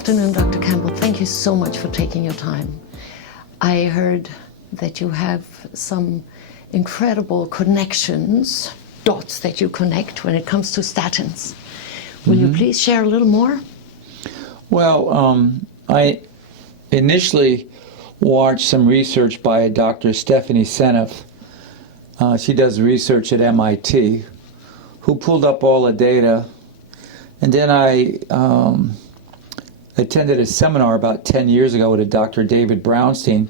afternoon, Dr. Campbell. Thank you so much for taking your time. I heard that you have some incredible connections, dots that you connect when it comes to statins. Will you please share a little more? Well, I initially watched some research by Dr. Stephanie Seneff. She does research at MIT, who pulled up all the data. And then I attended a seminar about 10 years ago with a Dr. David Brownstein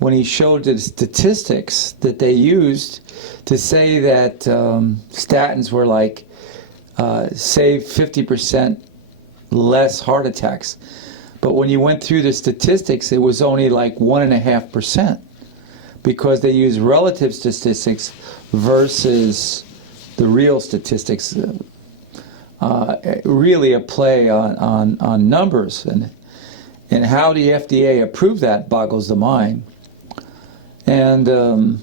when he showed the statistics that they used to say that statins were like, save 50% less heart attacks. But when you went through the statistics, it was only like 1.5%, because they use relative statistics versus the real statistics. Really a play on numbers, and how the FDA approved that boggles the mind. And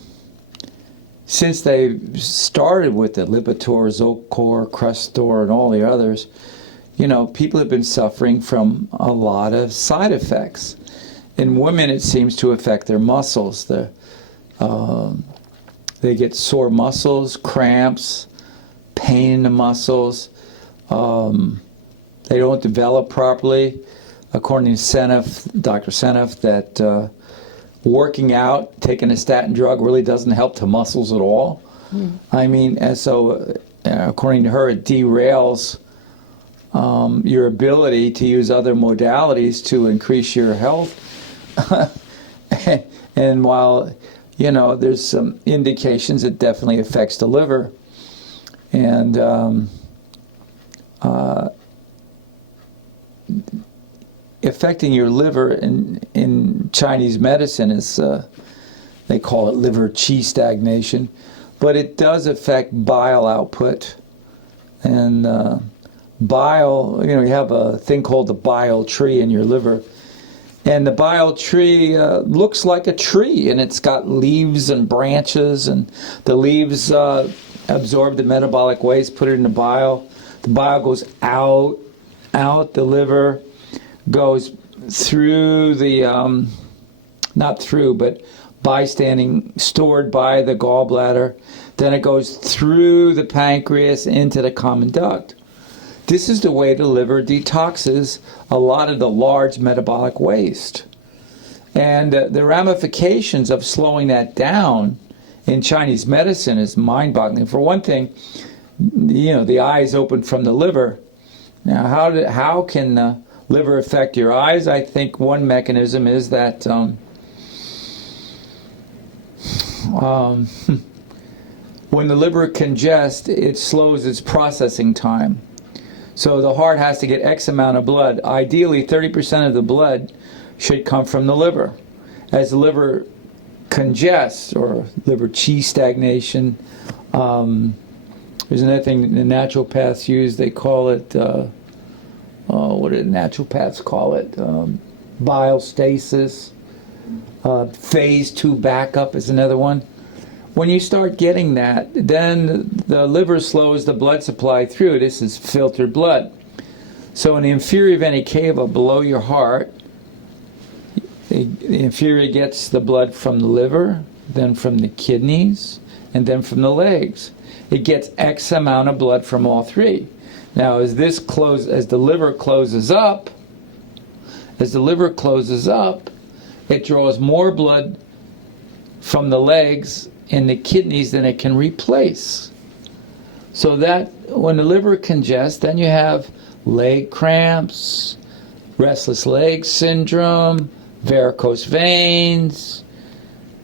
since they started with the Lipitor, Zocor, Crestor, and all the others, you know, people have been suffering from a lot of side effects. In women, it seems to affect their muscles. They get sore muscles, cramps, pain in the muscles. They don't develop properly. According to Seneff, Dr. Seneff, that working out, taking a statin drug really doesn't help the muscles at all. I mean, and so according to her, it derails your ability to use other modalities to increase your health. And while, you know, there's some indications it definitely affects the liver. And affecting your liver in Chinese medicine is, they call it liver qi stagnation, but it does affect bile output. And bile, you know, you have a thing called the bile tree in your liver, and the bile tree looks like a tree, and it's got leaves and branches, and the leaves absorb the metabolic waste, put it in the bile. The bile goes out, the liver goes through the, not through, but bystanding, stored by the gallbladder. Then it goes through the pancreas into the common duct. This is the way the liver detoxes a lot of the large metabolic waste. And the ramifications of slowing that down in Chinese medicine is mind-boggling. For one thing, you know, the eyes open from the liver. Now, how can the liver affect your eyes? I think one mechanism is that when the liver congests, it slows its processing time. So the heart has to get X amount of blood. Ideally, 30% of the blood should come from the liver. As the liver congests, or liver qi stagnation, there's another thing the naturopaths use. They call it, what do the naturopaths call it? Bile stasis. Phase 2 backup is another one. When you start getting that, then the liver slows the blood supply through. This is filtered blood. So in the inferior vena cava below your heart, the inferior gets the blood from the liver, then from the kidneys, and then from the legs. It gets X amount of blood from all three. Now, as the liver closes up, it draws more blood from the legs and the kidneys than it can replace. So that when the liver congests, then you have leg cramps, restless leg syndrome, varicose veins.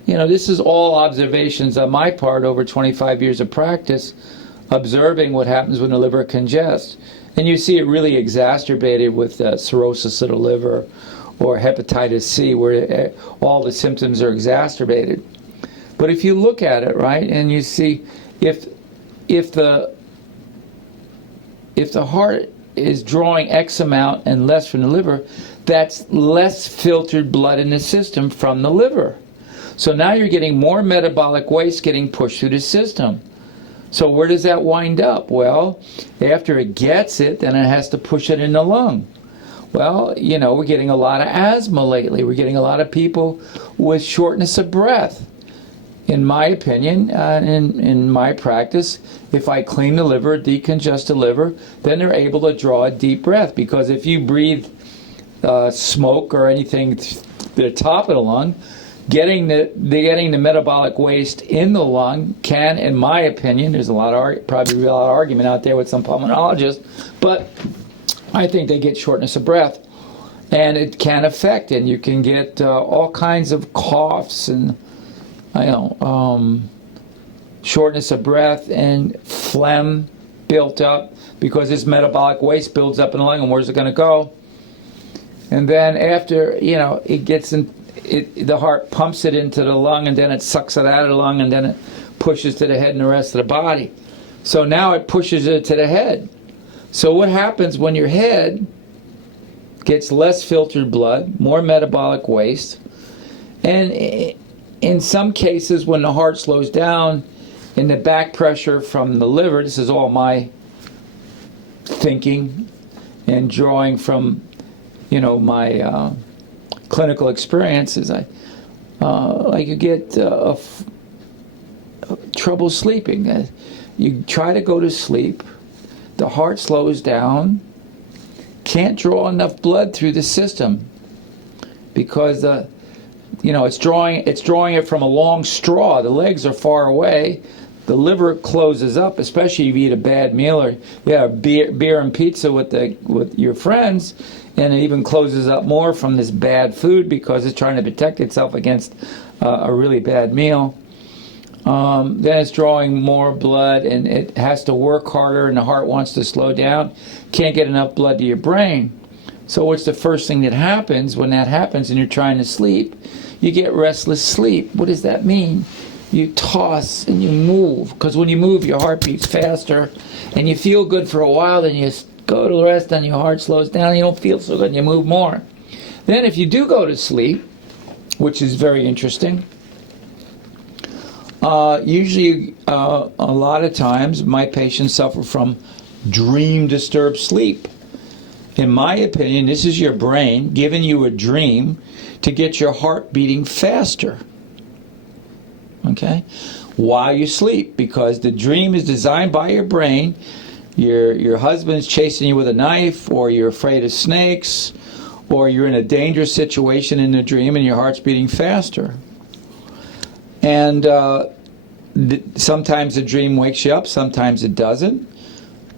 You know, this is all observations on my part over 25 years of practice, observing what happens when the liver congests. And you see it really exacerbated with cirrhosis of the liver or hepatitis C, where all the symptoms are exacerbated. But if you look at it, right, and you see if the heart is drawing X amount and less from the liver, that's less filtered blood in the system from the liver. So now you're getting more metabolic waste getting pushed through the system. So where does that wind up? Well, after it gets it, then it has to push it in the lung. Well, you know, we're getting a lot of asthma lately. We're getting a lot of people with shortness of breath. In my opinion, in my practice, if I clean the liver, decongest the liver, then they're able to draw a deep breath. Because if you breathe smoke or anything to the top of the lung, getting the metabolic waste in the lung can, in my opinion, there's probably a lot of argument out there with some pulmonologists, but I think they get shortness of breath, and it can affect, and you can get all kinds of coughs and shortness of breath and phlegm built up because this metabolic waste builds up in the lung, and where's it going to go? And then after, it gets in, the heart pumps it into the lung, and then it sucks it out of the lung, and then it pushes to the head and the rest of the body. So now it pushes it to the head. So what happens when your head gets less filtered blood, more metabolic waste, and in some cases when the heart slows down and the back pressure from the liver, this is all my thinking and drawing from my clinical experiences, you get trouble sleeping. You try to go to sleep, the heart slows down, can't draw enough blood through the system because it's drawing it from a long straw. The legs are far away. The liver closes up, especially if you eat a bad meal or you have beer and pizza with your friends, and it even closes up more from this bad food because it's trying to protect itself against a really bad meal. Then it's drawing more blood, and it has to work harder, and the heart wants to slow down. Can't get enough blood to your brain. So what's the first thing that happens when that happens and you're trying to sleep? You get restless sleep. What does that mean? You toss and you move, because when you move, your heart beats faster, and you feel good for a while, then you go to the rest, and your heart slows down, and you don't feel so good, and you move more. Then if you do go to sleep, which is very interesting, usually a lot of times my patients suffer from dream-disturbed sleep. In my opinion, this is your brain giving you a dream to get your heart beating faster. Okay? While you sleep, because the dream is designed by your brain. Your husband's chasing you with a knife, or you're afraid of snakes, or you're in a dangerous situation in the dream and your heart's beating faster. And sometimes the dream wakes you up, sometimes it doesn't.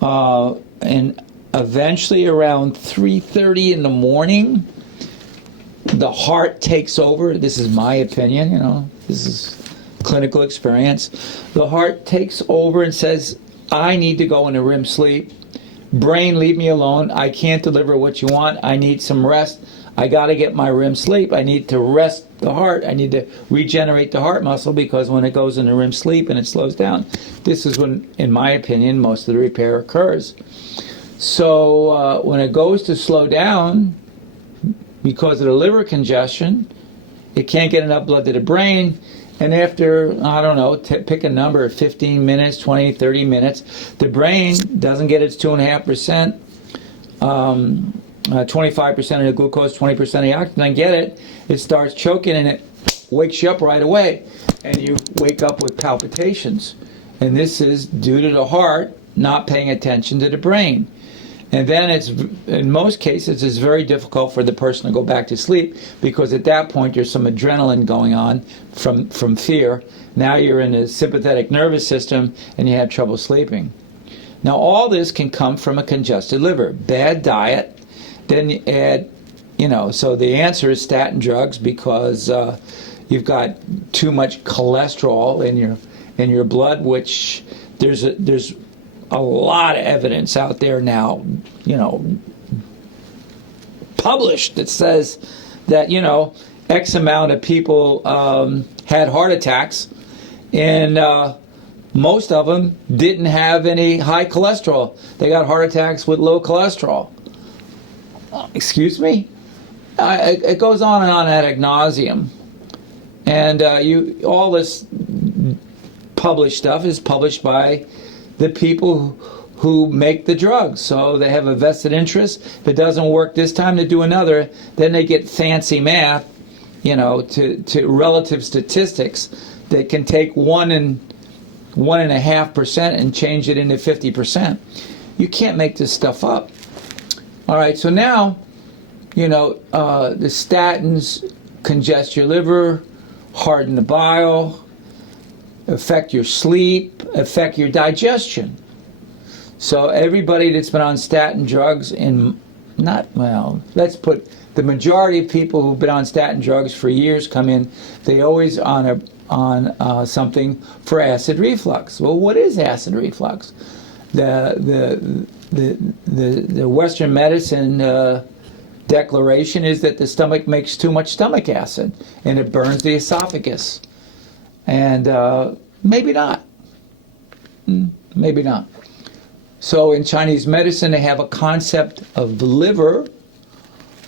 And eventually around 3:30 in the morning, the heart takes over. This is my opinion, this is clinical experience. The heart takes over and says, I need to go into REM sleep. Brain, leave me alone. I can't deliver what you want. I need some rest. I got to get my REM sleep. I need to rest the heart. I need to regenerate the heart muscle, because when it goes into REM sleep and it slows down, this is when, in my opinion, most of the repair occurs. So when it goes to slow down, because of the liver congestion, it can't get enough blood to the brain. And after, I don't know, pick a number, 15 minutes, 20, 30 minutes, the brain doesn't get its 2.5%, 25% of the glucose, 20% of the oxygen, get it, it starts choking, and it wakes you up right away. And you wake up with palpitations. And this is due to the heart not paying attention to the brain. And then in most cases, it's very difficult for the person to go back to sleep, because at that point there's some adrenaline going on from fear. Now you're in the sympathetic nervous system and you have trouble sleeping. Now all this can come from a congested liver. Bad diet, then you add, so the answer is statin drugs, because you've got too much cholesterol in your blood, which there's a lot of evidence out there now, published, that says that, X amount of people had heart attacks, and most of them didn't have any high cholesterol. They got heart attacks with low cholesterol. Excuse me? It goes on and on ad nauseum. And all this published stuff is published by the people who make the drugs. So they have a vested interest. If it doesn't work this time, they do another. Then they get fancy math, to relative statistics that can take 1.5% and change it into 50%. You can't make this stuff up. All right, so now, the statins congest your liver, harden the bile, affect your sleep, affect your digestion. So everybody that's been on statin drugs let's put the majority of people who've been on statin drugs for years come in, they always on something for acid reflux. Well, what is acid reflux? The Western medicine declaration is that the stomach makes too much stomach acid and it burns the esophagus. And maybe not. Maybe not. So in Chinese medicine, they have a concept of the liver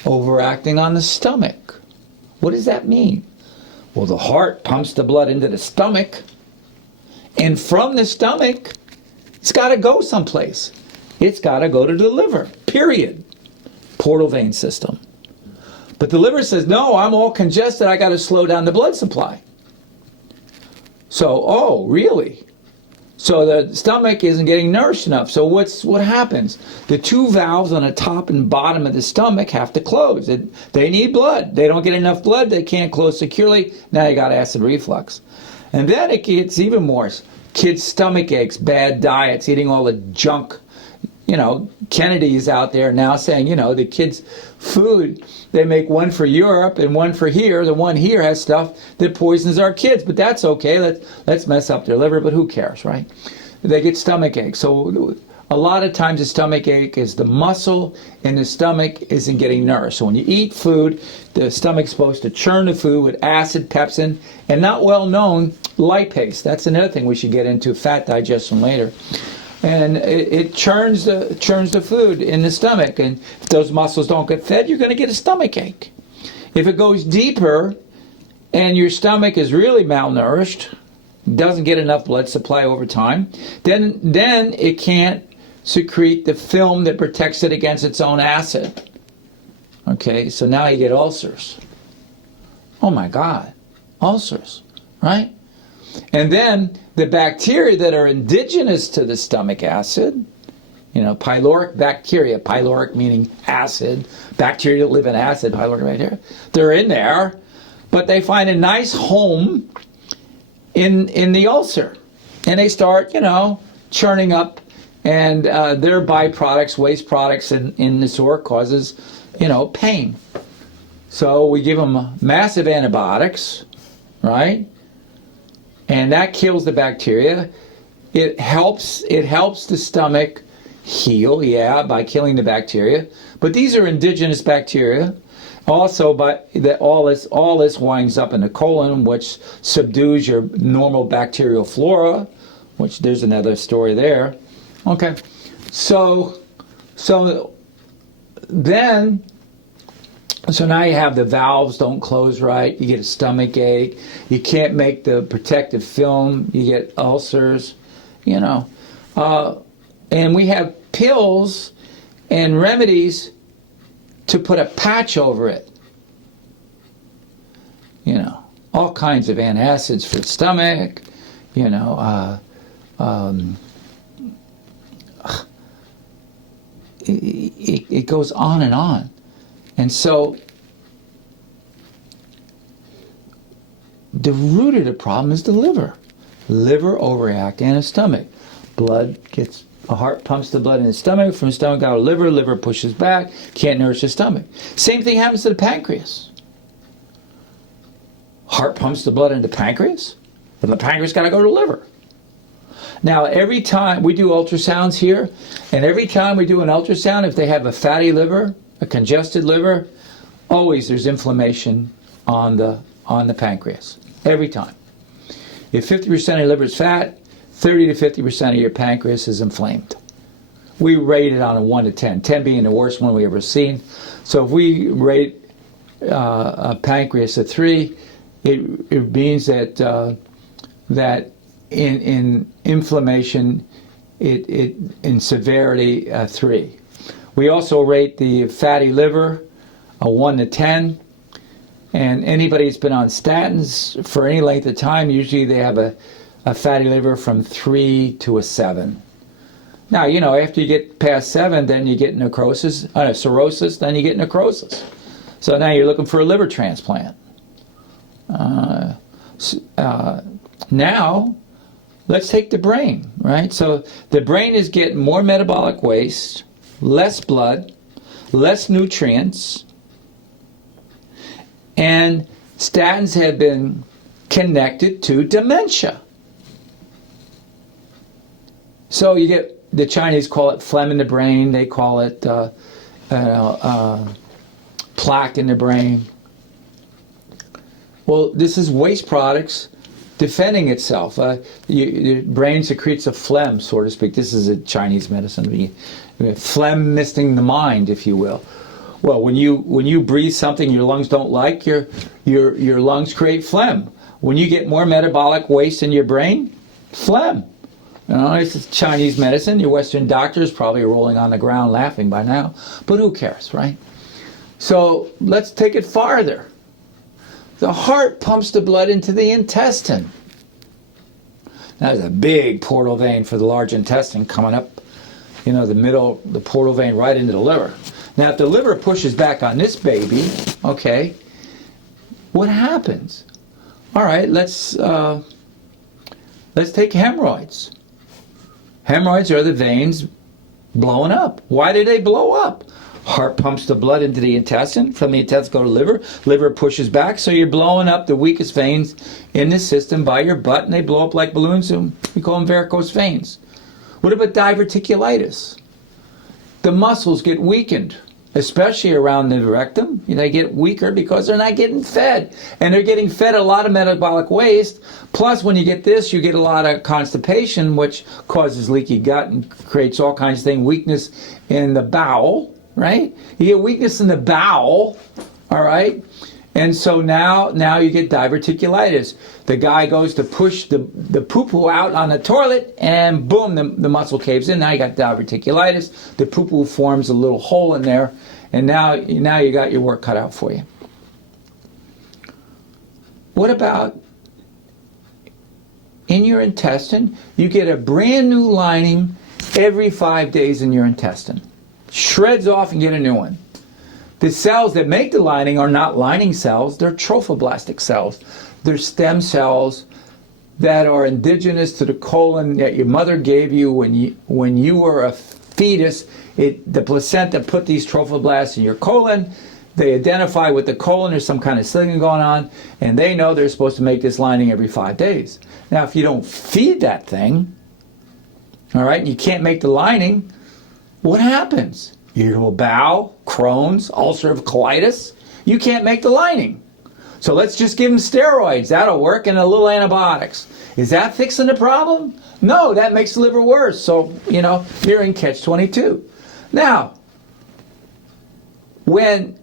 overacting on the stomach. What does that mean? Well, the heart pumps the blood into the stomach, and from the stomach, it's got to go someplace. It's got to go to the liver, period. Portal vein system. But the liver says, no, I'm all congested, I got to slow down the blood supply. So, oh, really? So the stomach isn't getting nourished enough. So what happens? The two valves on the top and bottom of the stomach have to close. They need blood. They don't get enough blood. They can't close securely. Now you got acid reflux. And then it gets even worse. Kids' stomach aches, bad diets, eating all the junk. Kennedy's out there now saying, the kids' food, they make one for Europe and one for here. The one here has stuff that poisons our kids, but that's okay. Let's mess up their liver, but who cares, right? They get stomach ache. So a lot of times the stomach ache is the muscle in the stomach isn't getting nourished. So when you eat food, the stomach's supposed to churn the food with acid, pepsin, and not well known, lipase. That's another thing we should get into, fat digestion later. And it churns the food in the stomach. And if those muscles don't get fed, you're going to get a stomach ache. If it goes deeper and your stomach is really malnourished, doesn't get enough blood supply over time, then it can't secrete the film that protects it against its own acid. Okay, so now you get ulcers. Oh my God, ulcers, right? And then the bacteria that are indigenous to the stomach acid, pyloric bacteria, pyloric meaning acid, bacteria that live in acid, pyloric bacteria, they're in there, but they find a nice home in the ulcer. And they start, churning up, and their byproducts, waste products in the sore causes, pain. So we give them massive antibiotics, right? And that kills the bacteria. It helps the stomach heal, by killing the bacteria. But these are indigenous bacteria. Also, all this winds up in the colon, which subdues your normal bacterial flora, which there's another story there. Okay, so now you have the valves don't close right, you get a stomach ache, you can't make the protective film, you get ulcers, and we have pills and remedies to put a patch over it. All kinds of antacids for the stomach, it goes on and on. And so the root of the problem is the liver. Liver overacting in the stomach. A heart pumps the blood in the stomach, from the stomach out to liver pushes back, can't nourish the stomach. Same thing happens to the pancreas. Heart pumps the blood into the pancreas, but the pancreas got to go to the liver. Now, every time we do ultrasounds here, and every time we do an ultrasound, if they have a fatty liver, a congested liver, always there's inflammation on the pancreas. Every time. If 50% of your liver is fat, 30 to 50% of your pancreas is inflamed. We rate it on a 1 to 10, 10 being the worst one we ever seen. So if we rate a pancreas a 3, it means that in inflammation it in severity 3. We also rate the fatty liver a 1 to 10. And anybody who's been on statins for any length of time, usually they have a fatty liver from 3 to a 7. Now, you know, after you get past 7, then you get necrosis, cirrhosis, then you get necrosis. So now you're looking for a liver transplant. Now, let's take the brain, right? So the brain is getting more metabolic waste, less blood, less nutrients, and statins have been connected to dementia. So you get, the Chinese call it phlegm in the brain, they call it plaque in the brain. Well, this is waste products defending itself. Your brain secretes a phlegm, so to speak. This is a Chinese medicine. Phlegm misting the mind, if you will. Well, when you breathe something your lungs don't like, your lungs create phlegm. When you get more metabolic waste in your brain, phlegm. You know, it's Chinese medicine. Your Western doctors probably rolling on the ground laughing by now, but who cares, right? So let's take it farther. The heart pumps the blood into the intestine. Now, there's a big portal vein for the large intestine coming up, you know, the portal vein right into the liver. Now, if the liver pushes back on this baby, okay, what happens? All right, let's take hemorrhoids. Hemorrhoids are the veins blowing up. Why do they blow up? Heart pumps the blood into the intestine. From the intestine go to liver. Liver pushes back, so you're blowing up the weakest veins in the system by your butt, and they blow up like balloons, and we call them varicose veins. What about diverticulitis? The muscles get weakened, especially around the rectum. They get weaker because they're not getting fed. And they're getting fed a lot of metabolic waste. Plus, when you get this, you get a lot of constipation, which causes leaky gut and creates all kinds of things. Weakness in the bowel, right? You get weakness in the bowel, all right? And so now you get diverticulitis. The guy goes to push the poo-poo out on the toilet, and boom, the muscle caves in. Now you got diverticulitis. The poo-poo forms a little hole in there, and now you got your work cut out for you. What about in your intestine? You get a brand new lining every 5 days in your intestine. Shreds off and get a new one. The cells that make the lining are not lining cells, they're trophoblastic cells. They're stem cells that are indigenous to the colon that your mother gave you when you were a fetus. The placenta put these trophoblasts in your colon. They identify with the colon, there's some kind of signaling going on, and they know they're supposed to make this lining every 5 days. Now, if you don't feed that thing, all right, and you can't make the lining, what happens? Irritable bowel, Crohn's, ulcerative colitis. You can't make the lining. So let's just give them steroids. That'll work, and a little antibiotics. Is that fixing the problem? No, that makes the liver worse. So, you're in catch-22. Now, when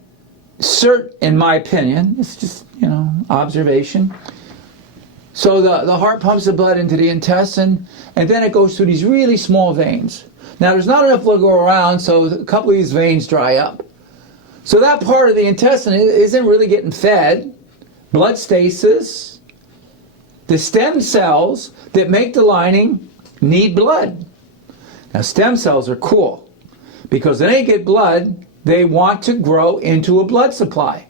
in my opinion, it's just, observation. So the heart pumps the blood into the intestine, and then it goes through these really small veins. Now, there's not enough blood to go around, so a couple of these veins dry up. So that part of the intestine isn't really getting fed. Blood stasis. The stem cells that make the lining need blood. Now, stem cells are cool because when they get blood, they want to grow into a blood supply.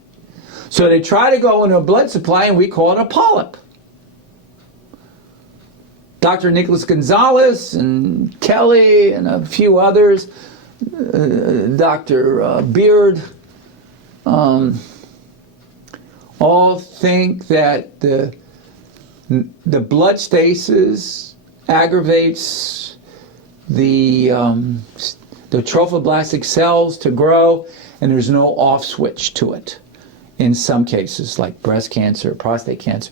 So they try to go into a blood supply, and we call it a polyp. Dr. Nicholas Gonzalez and Kelly and a few others, Dr. Beard, all think that the blood stasis aggravates the trophoblastic cells to grow, and there's no off switch to it in some cases, like breast cancer, prostate cancer.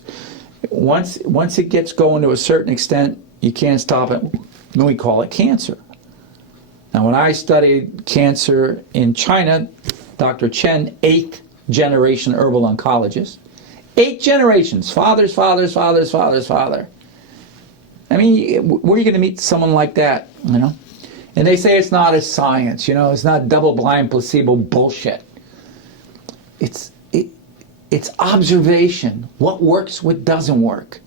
Once it gets going to a certain extent, you can't stop it. Then we call it cancer. Now, when I studied cancer in China, Dr. Chen, 8th generation herbal oncologist, 8 generations, father. I mean, where are you going to meet someone like that, you know? And they say it's not a science, you know, it's not double-blind placebo bullshit. It's observation. What works, what doesn't work.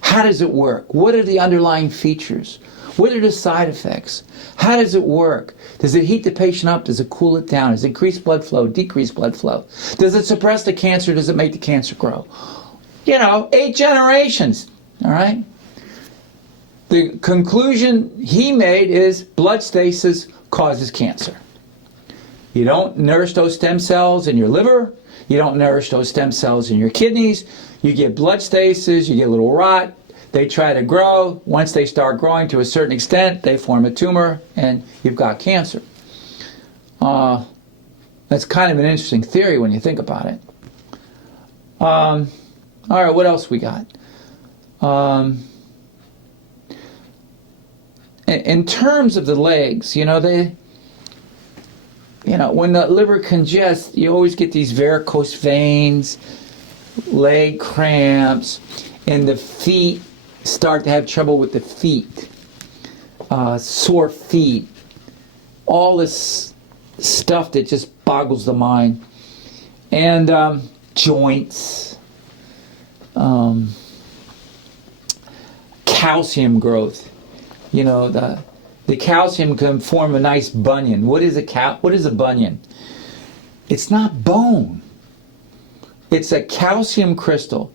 How does it work? What are the underlying features? What are the side effects? How does it work? Does it heat the patient up? Does it cool it down? Does it increase blood flow? Decrease blood flow? Does it suppress the cancer? Does it make the cancer grow? You know, 8 generations, all right? The conclusion he made is blood stasis causes cancer. You don't nourish those stem cells in your liver. You don't nourish those stem cells in your kidneys. You get blood stasis, you get a little rot. They try to grow. Once they start growing to a certain extent, they form a tumor, and you've got cancer. That's kind of an interesting theory when you think about it. All right, what else we got? In terms of the legs, you know, when the liver congests, you always get these varicose veins, leg cramps, and the feet start to have trouble with the feet, sore feet, all this stuff that just boggles the mind, and joints, calcium growth. You know, the calcium can form a nice bunion. What is a bunion? It's not bone. It's a calcium crystal.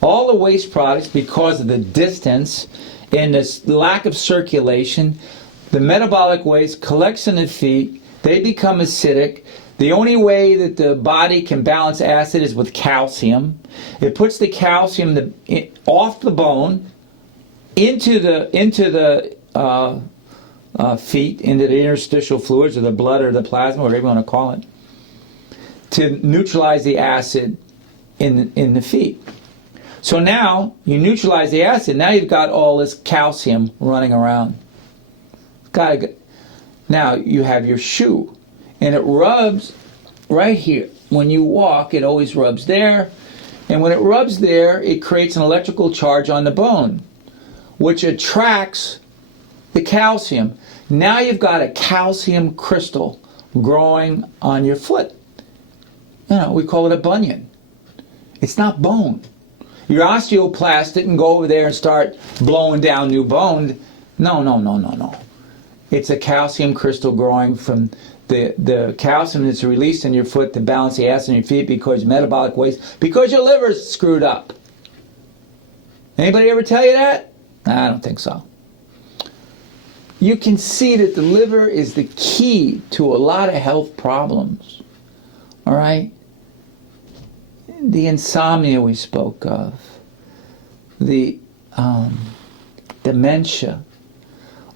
All the waste products, because of the distance and this lack of circulation, the metabolic waste collects in the feet. They become acidic. The only way that the body can balance acid is with calcium. It puts the calcium off the bone into the feet, into the interstitial fluids, or the blood, or the plasma, whatever you want to call it, to neutralize the acid in the feet. So now you neutralize the acid. Now you've got all this calcium running around. Now you have your shoe, and it rubs right here. When you walk, it always rubs there, and when it rubs there, it creates an electrical charge on the bone, which attracts the calcium. Now you've got a calcium crystal growing on your foot. You know, we call it a bunion. It's not bone. Your osteoblast didn't go over there and start blowing down new bone. No. It's a calcium crystal growing from the calcium that's released in your foot to balance the acid in your feet because metabolic waste, because your liver's screwed up. Anybody ever tell you that? I don't think so. You can see that the liver is the key to a lot of health problems. All right? The insomnia we spoke of, the dementia.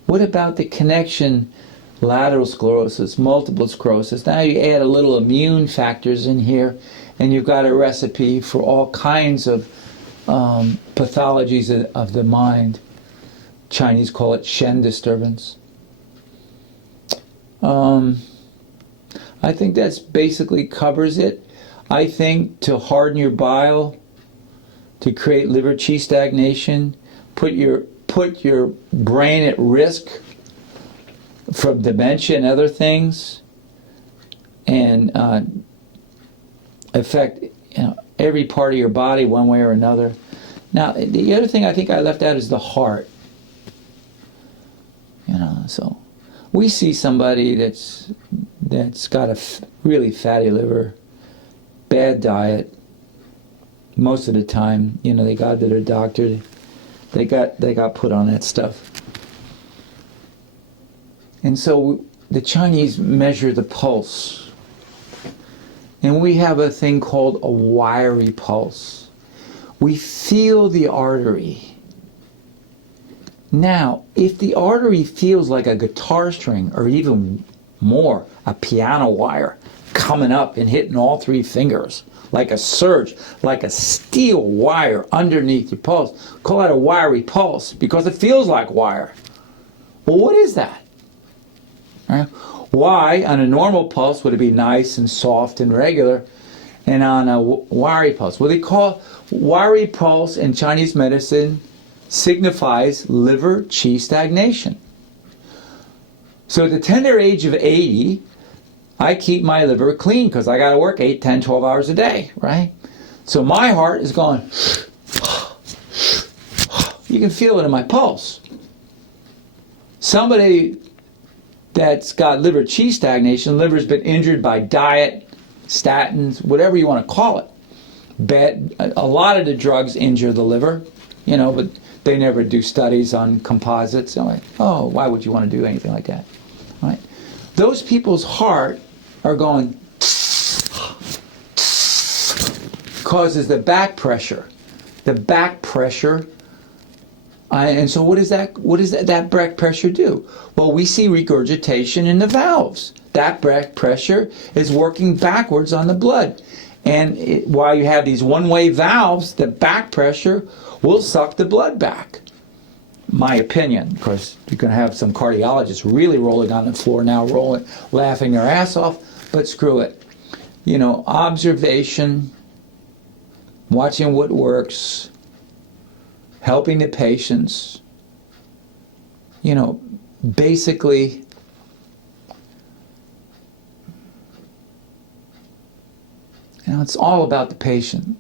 What about the connection, lateral sclerosis, multiple sclerosis? Now you add a little immune factors in here, and you've got a recipe for all kinds of pathologies of the mind. Chinese call it Shen disturbance. I think that's basically covers it. I think to harden your bile, to create liver qi stagnation, put your brain at risk from dementia and other things, and affect every part of your body one way or another. Now, the other thing I think I left out is the heart. So we see somebody that's got a really fatty liver, bad diet. Most of the time, they got to their doctor, they got put on that stuff. And so the Chinese measure the pulse, and we have a thing called a wiry pulse. We feel the artery. Now, if the artery feels like a guitar string, or even more, a piano wire coming up and hitting all 3 fingers, like a surge, like a steel wire underneath your pulse, call it a wiry pulse, because it feels like wire. Well, what is that? Right? Why, on a normal pulse, would it be nice and soft and regular, and on a wiry pulse? Well, they call wiry pulse in Chinese medicine signifies liver qi stagnation. So at the tender age of 80, I keep my liver clean because I got to work 8, 10, 12 hours a day, right? So my heart is going, you can feel it in my pulse. Somebody that's got liver qi stagnation, liver's been injured by diet, statins, whatever you want to call it. A lot of the drugs injure the liver, but they never do studies on composites. I'm like, oh, why would you want to do anything like that? Right? Those people's heart are going, causes the back pressure. The back pressure. And so what does that back pressure do? Well, we see regurgitation in the valves. That back pressure is working backwards on the blood. And while you have these one-way valves, the back pressure will suck the blood back. My opinion. Of course, you're going to have some cardiologists really rolling on the floor now, laughing their ass off, but screw it. Observation, watching what works, helping the patients, basically it's all about the patient.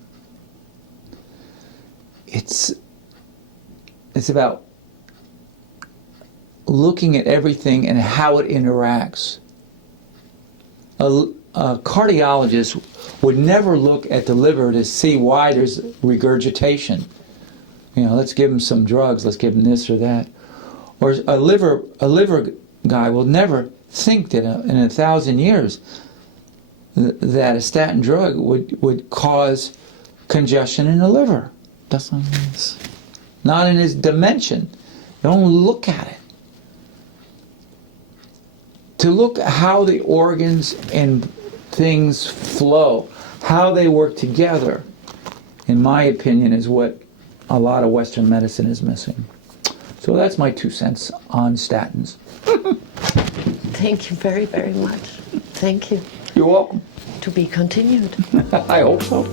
It's about looking at everything and how it interacts. A cardiologist would never look at the liver to see why there's regurgitation. Let's give him some drugs, let's give him this or that. Or a liver guy will never think that in 1,000 years that a statin drug would cause congestion in the liver. That's not in his dimension. Don't look at it. To look at how the organs and things flow, how they work together, in my opinion, is what a lot of Western medicine is missing. So that's my 2 cents on statins. Thank you very, very much. Thank you. You're welcome. To be continued. I hope so.